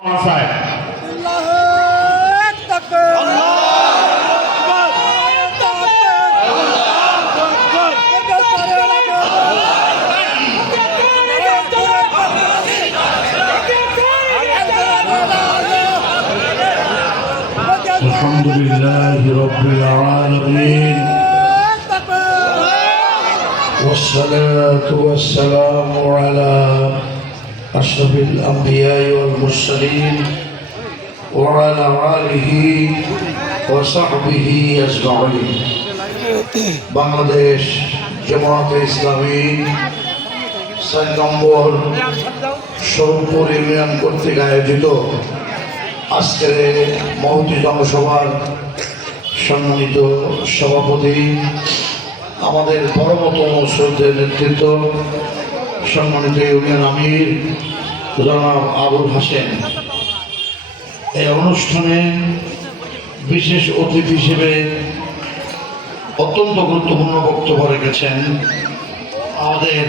الحمد لله رب العالمين والصلاة والسلام على أشرف الأنبياء والمرسلين وعلى آله وصحبه أجمعين বাংলাদেশ জামায়াতে ইসলামী 4 নম্বর সরপুর union কর্তৃক আয়োজিত আজকের মহতী জনসভার সম্মানিত সভাপতি, আমাদের পরমতম শ্রদ্ধেয় নেতৃত্ব, সম্মানিত ইউনিয়ন আমির জনাব আবুল হাসেন, এই অনুষ্ঠানে বিশেষ অতিথি হিসেবে অত্যন্ত গুরুত্বপূর্ণ বক্তব্য রেখেছেন আমাদের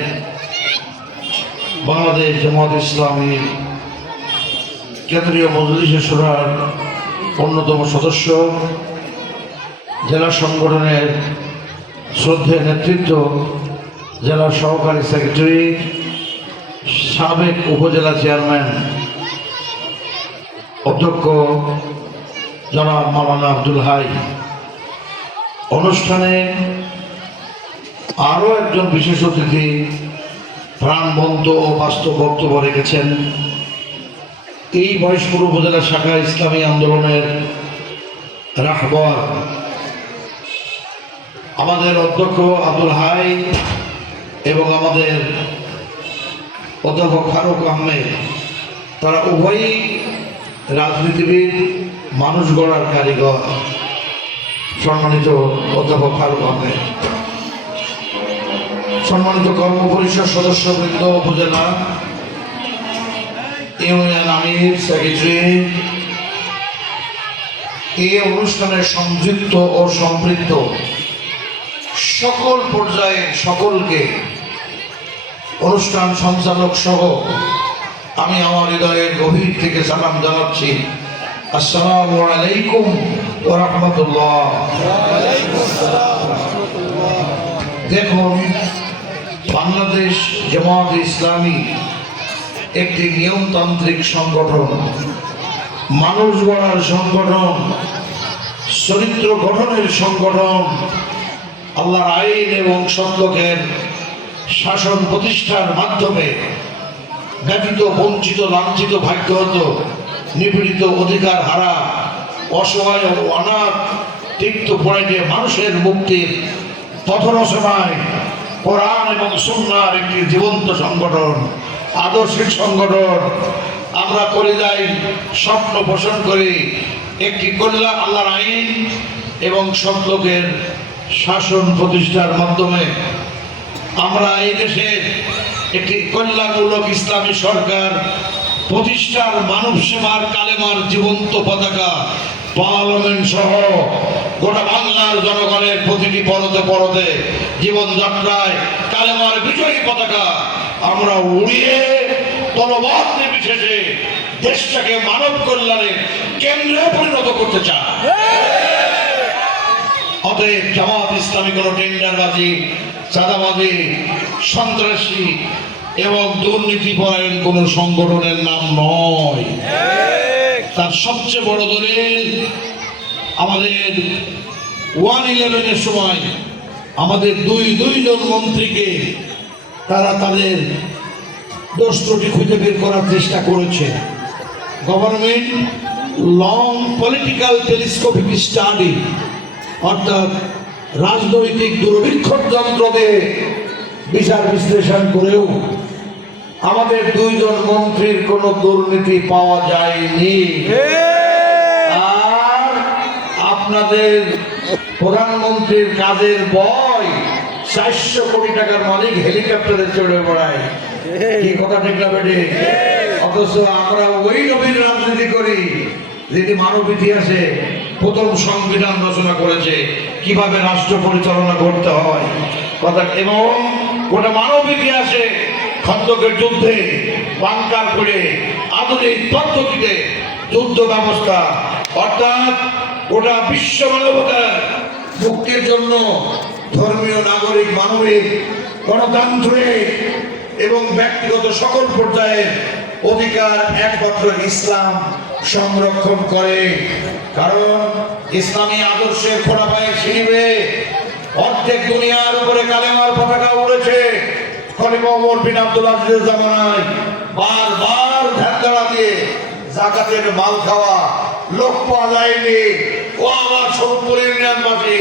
বাংলাদেশ জামায়াতে ইসলামী কেন্দ্রীয় মজলিস শুরার অন্যতম সদস্য, জেলা সংগঠনের শ্রদ্ধেয় নেতৃত্ব, জেলা সহকারী সেক্রেটারি, সাবেক উপজেলা চেয়ারম্যান অধ্যক্ষ জনাব মাওলানা আব্দুল হাই। অনুষ্ঠানে আরও একজন বিশেষ অতিথি প্রাণবন্ত ও বাস্তব বক্তব্য রেখেছেন এই মহেশপুর উপজেলা শাখা ইসলামী আন্দোলনের রাহবার আমাদের অধ্যক্ষ আব্দুল হাই এবং আমাদের অধ্যাপক ফারুক আহমেদ। তারা উভয়ই রাজনীতিবিদ, মানুষ গড়ার কারিগর। সম্মানিত অধ্যাপক ফারুক আহমেদ, সম্মানিত কর্মপরিষদ সদস্যবৃন্দ, উপজেলা ইউনিয়ন আমির, সেক্রেটারি, এই অনুষ্ঠানে সংযুক্ত ও সম্পৃক্ত সকল পর্যায়ের সকলকে, অনুষ্ঠান সঞ্চালক সহ আমি আমার হৃদয়ের গভীর থেকে সালাম জানাচ্ছি। আসসালামু আলাইকুম ওয়া রাহমাতুল্লাহ। দেখুন, বাংলাদেশ জামায়াতে ইসলামী একটি নিয়মতান্ত্রিক সংগঠন, মানুষ গড়ার সংগঠন, চরিত্র গঠনের সংগঠন, আল্লাহর আইন এবং সত্যকের শাসন প্রতিষ্ঠার মাধ্যমে ব্যতীত, বঞ্চিত, লাঞ্ছিত, ভাগ্যহত, নিপীড়িত, অধিকার হারা, অসহায় ও অনাথ তিক্ত পড়ে মানুষের মুক্তির পথ রচনায় কোরআন এবং সুন্নাহর একটি জীবন্ত সংগঠন, আদর্শিক সংগঠন। আমরা করে যাই স্বপ্ন পোষণ করি একটি কল্যাণ, আল্লাহর আইন এবং সত্যকের শাসন প্রতিষ্ঠার মাধ্যমে আমরা এই দেশে একটি কল্যাণমূলক ইসলামী সরকার প্রতিষ্ঠার, মানব সেবার কালেমার জীবন্ত পতাকা পার্লামেন্ট সহ গোটা বাংলার জনগণের প্রতিটি পরতে পরতে জীবনযাত্রায় কালেমার বিজয়ী পতাকা আমরা উড়িয়ে দলবদ্ধ নির্বিশেষে দেশটাকে মানব কল্যাণের কেন্দ্রে পরিণত করতে চায়। অতএব জামাত ইসলামী কোনো টেন্ডারবাজি, চাঁদাবাজি, সন্ত্রাসী এবং দুর্নীতি পরায়ণ কোন সংগঠনের নাম নয়। তার সবচেয়ে বড় দলিল, আমাদের 111-এর সময় আমাদের দুইজন মন্ত্রীকে তারা তাদের দোষ ত্রুটি খুঁজে বের করার চেষ্টা করেছে। Government long political telescopic study, অর্থাৎ রাজনৈতিক দূরবীক্ষণ যন্ত্র দিয়ে বিচার বিশ্লেষণ করেও আমাদের দুইজন মন্ত্রীর কোনো দুর্নীতি পাওয়া যায়নি। আর আপনাদের প্রধানমন্ত্রীর কাজের বয় 400 কোটি টাকার মালিক হেলিকপ্টারে চড়ে বেড়ায়। কি কথা ঠিক না বেটে? অথচ আমরা ওই নবীর রাজনীতি করি যিনি মানব ইতিহাসে প্রথম সংবিধান রচনা করেছে, কিভাবে রাষ্ট্র পরিচালনা করতে হয় কথা, এবং গোটা মানব ইতিহাসে খন্দকের যুদ্ধে বাংকার করে আধুনিক পদ্ধতিতে ব্যবস্থা, অর্থাৎ গোটা বিশ্ব মানবতার মুক্তির জন্য ধর্মীয়, নাগরিক, মানবিক, গণতান্ত্রিক এবং ব্যক্তিগত সকল পর্যায়ের অধিকার একমাত্র ইসলাম সংরক্ষণ করে। কারণ ইসলামী আদর্শের খোলা পায়ে ছিঁড়বে অর্ধেক দুনিয়ার উপরে কালেমার পতাকা উড়েছে। খলিফা ওমর বিন আব্দুল আজিজের জামানায় বারবার ধ্যানধারা দিয়ে জাকাতের মাল খাওয়া লোক পাওয়া যায়নি। ও আমার সোদপুর ইউনিয়নবাসী,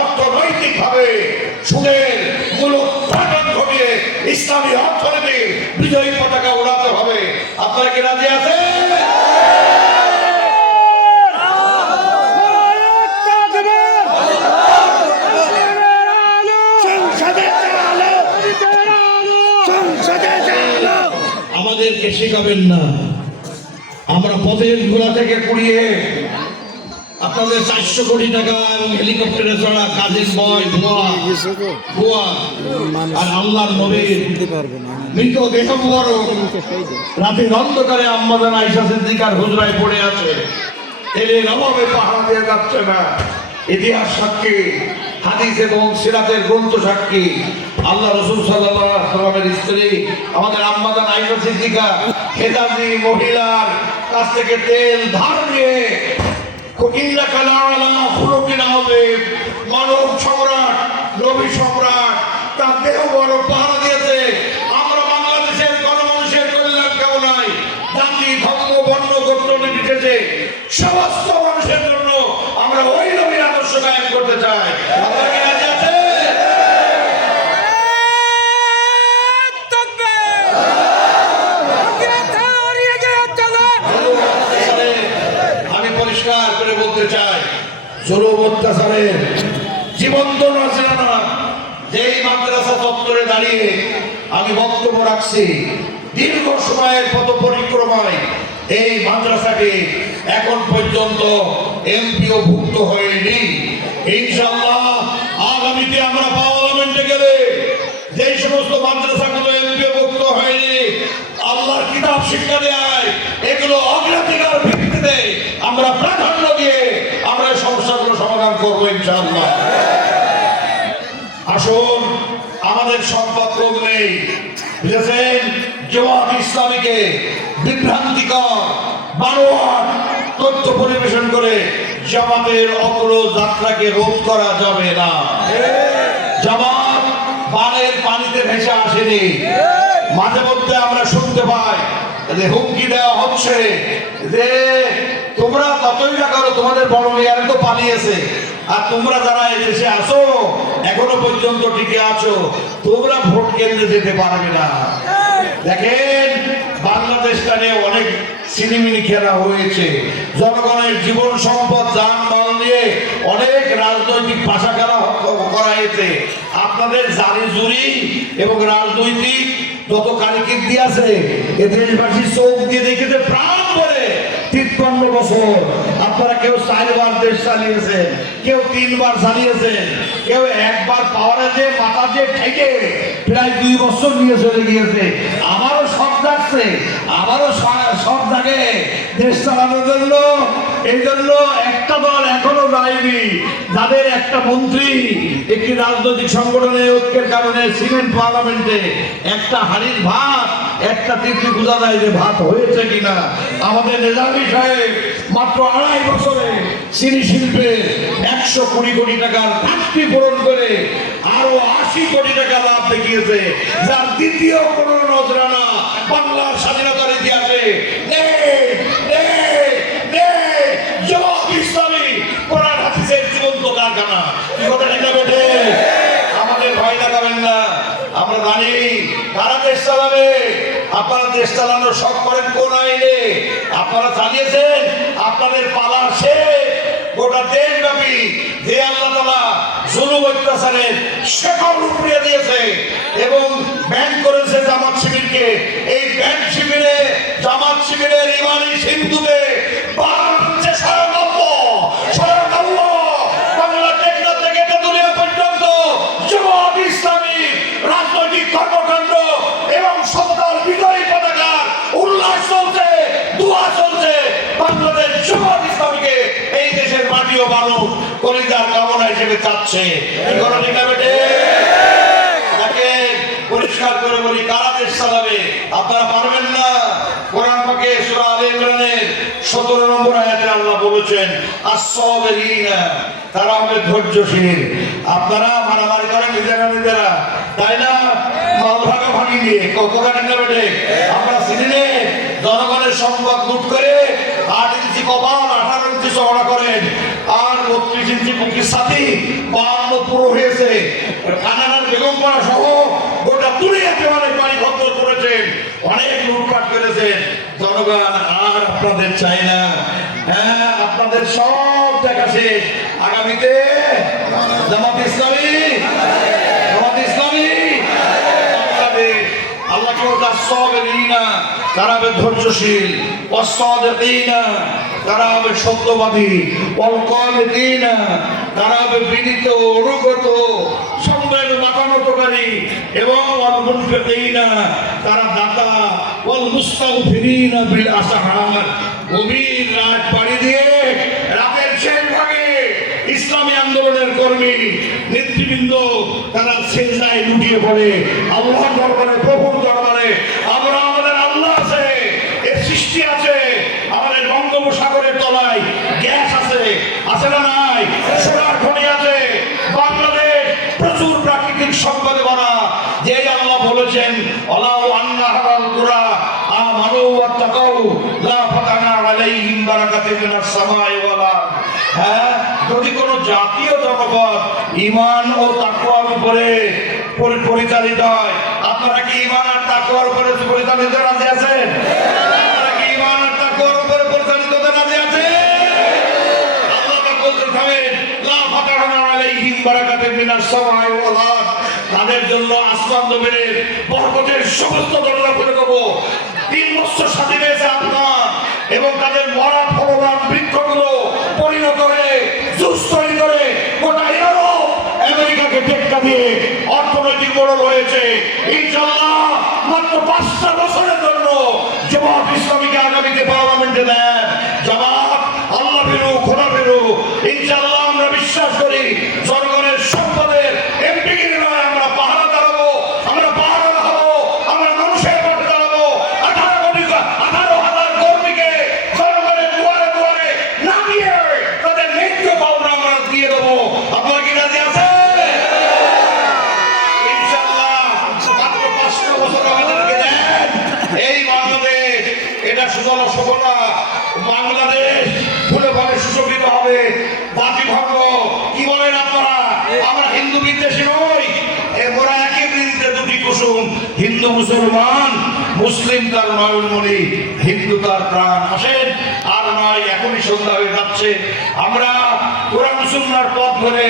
অর্থনৈতিক ভাবে সুদের মূলোৎপাটন ঘটিয়ে ইসলামী অর্থনীতি বিজয়ী পতাকা উড়াতে হবে। আপনারা কি রাজি আছেন? আমাদেরকে শেখাবেন না, আমরা পথের ঘোড়া থেকে কুড়িয়ে আপনাদের 400 কোটি টাকা এবং হেলিকপ্টারে চড়া কাজের বয় ভুয়া আর আল্লাহর নবীর মৃত দেহ রাতের অন্ধকারে আম্মাজান আয়েশা সিদ্দিকার হুজরায় পড়ে আছে। তেলের অভাবে পাহাড় দিয়ে যাচ্ছে না। ইতিহাস সাক্ষী, হাদিস এবং সিরাতের গ্রন্থ সাক্ষী। আল্লাহ রাসূল সাল্লাল্লাহু আলাইহি ওয়াসাল্লামের স্ত্রী আমাদের আম্মাজান আয়েশা সিদ্দিকা হেজাজি মহিলার কাছ থেকে তেল ধার নিয়ে মানব সম্রাট, নবী সম্রাট তার দেহ বড় পাহারা দিয়েছে। আমরা বাংলাদেশের গণমানুষের কল্যাণ কামনায় জাতি, ধর্ম, বর্ণ, গোত্র নির্বিশেষে সমস্ত মানুষের জন্য আমরা ওই নবীর আদর্শ কায়েম করতে চাই। আপনারা কি রাজি আছেন? আমি পরিষ্কার করে বলতে চাই, জুলুম অত্যাচারের জীবন্ত নজরানা যেই মাদ্রাসা চত্বরে দাঁড়িয়ে আমি বক্তব্য রাখছি, দীর্ঘ সময়ের পথ পরিক্রমায় এই মাদ্রাসাটি এখন পর্যন্ত এমপিও ভুক্ত হয়নি। ইনশাআল্লাহ আগামীতে আমরা পার্লামেন্টে গেলে যেই সমস্ত মাদ্রাসাগুলো এমপিও ভুক্ত হয়নি, আল্লাহর কিতাব শিক্ষা দেয়, এগুলো অগ্রাধিকার ভিত্তিতে আমরা প্রাধান্য দিয়ে আমরা সমস্যাগুলো সমাধান করবো ইনশাআল্লাহ। আসুন, আমাদের সম্পদ কম নেই, বুঝেছেন? জামাত ইসলামীকে বিভ্রান্তিকর বানোয়াট তথ্য পরিবেশন করে জামাতের অগ্রযাত্রাকে রোধ করা যাবে না। জামাত বানের পানিতে ভেসে আসেনি। মাঝে মধ্যে আমরা শুনতে পাই যে হুমকি দেওয়া হচ্ছে যে তোমরা ততই না করো, তোমাদের বড় মেয়ারে তো পালিয়েছে, আর তোমরা যারা এই দেশে আসো এখনো পর্যন্ত টিকে আছো, তোমরা ভোট কেন্দ্রে যেতে পারবে না। দেখেন, বাংলাদেশটা নিয়ে অনেক সিনেমিনি খেলা হয়েছে, জনগণের জীবন সম্পদ যানবাহন নিয়ে অনেক রাজনৈতিক ভাষা খেলা করা হয়েছে। আপনাদের জারি জুরি এবং রাজনৈতিক যত কারিকির্দি আছে এ দেশবাসী চোখ দিয়ে দেখেছে প্রাণ ভরে। 53 বছর আপনারা কেউ 4 বার দেশ চালিয়েছেন, কেউ 3 বার চালিয়েছেন, কেউ একবার পাওয়ারে যে মাথা দিয়ে ঠেকে প্রায় 2 বছর নিয়ে চলে গিয়েছে। আমারও সব যাচ্ছে, আমারও সব জাগে দেশ চালানোর জন্য। এই জন্য একটা দল এখনো যায়নি, যাদের একটা মন্ত্রী একটি রাজনৈতিক সংগঠনের ঐক্যের কারণে সিমেন্ট পার্লামেন্টে একটা হাড়ির ভাত, একটা তৃপ্তি বোঝা যায় যে ভাত হয়েছে কিনা। আমাদের নিজামী সাহেব মাত্র 2.5 বছরে চিনি শিল্পে 120 কোটি টাকার ঘাটতি পূরণ করে আরো 80 কোটি টাকা লাভ দেখিয়েছে, যার দ্বিতীয় কোনো নজরানা বাংলার স্বাধীনতার ইতিহাসে জামাত ইসলামী কোরআন হাদিসের জীবন্ত কারখানা। কি কথা ঠিক না বেটে? আমাদের ভয় দেখাবেন না। আমরা জানি কারা দেশ চালাবে। আপনারা দেশ চালানোর শখ করেন কোন আইনে? আপনারা চালিয়েছেন, আপনাদের পালা শেষ। গোটা দেশব্যাপী যে আল্লাহ তাআলা জুলুম অত্যাচারের শেকড় উপড়িয়ে দিয়েছে এবং ব্যান করেছে জামাত শিবিরকে, এই ব্যান শিবিরে জামাত শিবিরের ইমানি সিন্ধুতে বাড়ছে স্বয়ং আল্লাহ। বাংলা টেকনা থেকে দুনিয়া পর্যন্ত জামাত ইসলামী রাজনৈতিক কর্মকাণ্ড এবং সত্তার বিজয়ী পতাকা উল্লাস চলছে, দোয়া চলছে। বাংলাদেশ চাচ্ছে। কি করে ঠিক না বেটে? তাকে পরিষ্কার করে বলি, কারা দেশ চালাবে? আপনারা পারবেন না। কোরআন পাকে সূরা আলে ইমরানের 17 নম্বর আয়াতে আল্লাহ বলেছেন, আস-সাবিরিনা, তারা হবে ধৈর্যশীল। আপনারা মারামারি করেন নিজেরা, তাই না? মাল ভাগাভাগি নিয়ে কথা ঠিক না বেটে? আমরা সিজনে জনগণের সম্পদ লুট করে 8 ইঞ্চি কপাল 18 ইঞ্চি চওড়া করেন, আর 32 ইঞ্চি বুকের সাথী 52 পুরো হয়েছে। কানাডার বেগমপাড়া সহ গোটা দুনিয়াতে অনেক বাড়ি খন্দর করেছেন, অনেক লুটপাট করেছেন। জনগণ আর আপনাদের চাই না। হ্যাঁ, আপনাদের সব দেখা শেষ। আগামীতে জামাত ইসলামী আল্লাহ তারা হবে ধৈর্যশীল, তারা হবে সত্যবাদী, তারা হবে বিনীত, অনুগত, সম্মানের মাতামতকারী, এবং তারা দাতা, গভীর রাত পাড়ি দিয়ে রাতের শেষ ভাগে ইসলামী আন্দোলনের কর্মী নেতৃবৃন্দ তারা সেজদায় লুটিয়ে পড়ে আল্লাহর দরবারে, প্রভুর দরবারে। আমরা আমাদের আল্লাহ আছে, এর সৃষ্টি আছে, আমাদের বঙ্গোপসাগরের তলায় গ্যাস আছে, আছে না নাই? সোনার খনি আছে। বাংলাদেশ প্রচুর প্রাকৃতিক সম্পদে ভরা। যে আল্লাহ বলেছেন, আল্লাহু আন্নাহারাল কুরা আমানু ওয়াত্তাকাউ লা ফাতানা আলাইহিম বারাকাতিন মিনাস সামাই ওয়াল আরদ। হ্যাঁ, যদি কোনো জাতীয় জনপদ ঈমান ও তাকওয়ার উপরে পরিচালিত হয়, আপনারা কি ঈমান আর তাকওয়ার উপরে পরিচালিত রাজি আছেন? আপনারা কি ঈমান আর তাকওয়ার উপরে পরিচালিত রাজি আছেন? আল্লাহ পাক বলতে থাকেন, লা ফাতানা আলাইহিম বারাকাতিন মিনাস সামাই ওয়াল আরদ। তাদের জন্য আসমান জমিনের বরকতের সমস্ত দরজা খুলে দেব। 3 বছর স্বাধীন হয়েছে আপনার, এবং তাদের মরা ফলবান বৃক্ষগুলো পরিণত হয়ে জুস তৈরি করে গোটা ইউরোপ আমেরিকাকে টেক্কা দিয়ে অর্থনৈতিক মোড়ল হয়েছে। ইনশাআল্লাহ মাত্র 5টা বছরের জন্য জামাত ইসলামীকে আগামীতে পার্লামেন্টে দেন। জামাত আল্লাহ ভীরু, খোদা ভীরু। ইনশাআল্লাহ আমরা বিশ্বাস করি জনগণের সম্পদের এমপিগিরি নয়, আমরা পাহারা দাঁড়াবো, আমরা পাহারা হবো, আমরা মানুষের পাশে দাঁড়াবো। 18,000 কর্মীকে জনগণের দুয়ারে দুয়ারে নামিয়ে তাদের ন্যায্য পাওনা আমরা দিয়ে দেবো। আপনারা কি রাজি আছেন? ইনশাআল্লাহ মাত্র 5টা বছর আমাদেরকে দেন। এই বাংলাদেশ, এটা সুজলা সুফলা বাংলাদেশ ফুলে ফলে সুশোভিত হবে। জাতিভঙ্গ কি বলেন আপনারা? আমরা হিন্দু বিদ্বেষী নই। এরা একই বৃন্তে দুটি কুসুম, হিন্দু মুসলমান, মুসলিম তার নয়নমণি, হিন্দু তার প্রাণ। আসেন, আর নয়, এখনই সন্ধ্যা হয়ে যাচ্ছে। আমরা কোরআন সুন্নাহর পথ ধরে,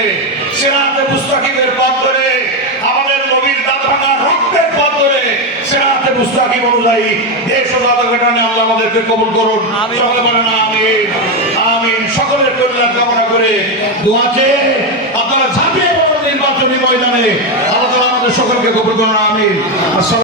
সিরাতে মুস্তাকিমের পথ ধরে, আমাদের নবীর দাঁত ভাঙা রক্তের পথ ধরে, সিরাতে মুস্তাকিম অনুযায়ী দেশ ও জাতি গঠনে আল্লাহ আমাদেরকে কবুল করুন। সকলে বলেন আমিন, আমিন। সকলের কল্যাণ কামনা করে দোয়া চেয়ে আপনারা ঝাঁপিয়ে পড়ুন নির্বাচনী ময়দানে। আল্লাহ তাআলা আমাদের সকলকে কবুল করুন। আমিন।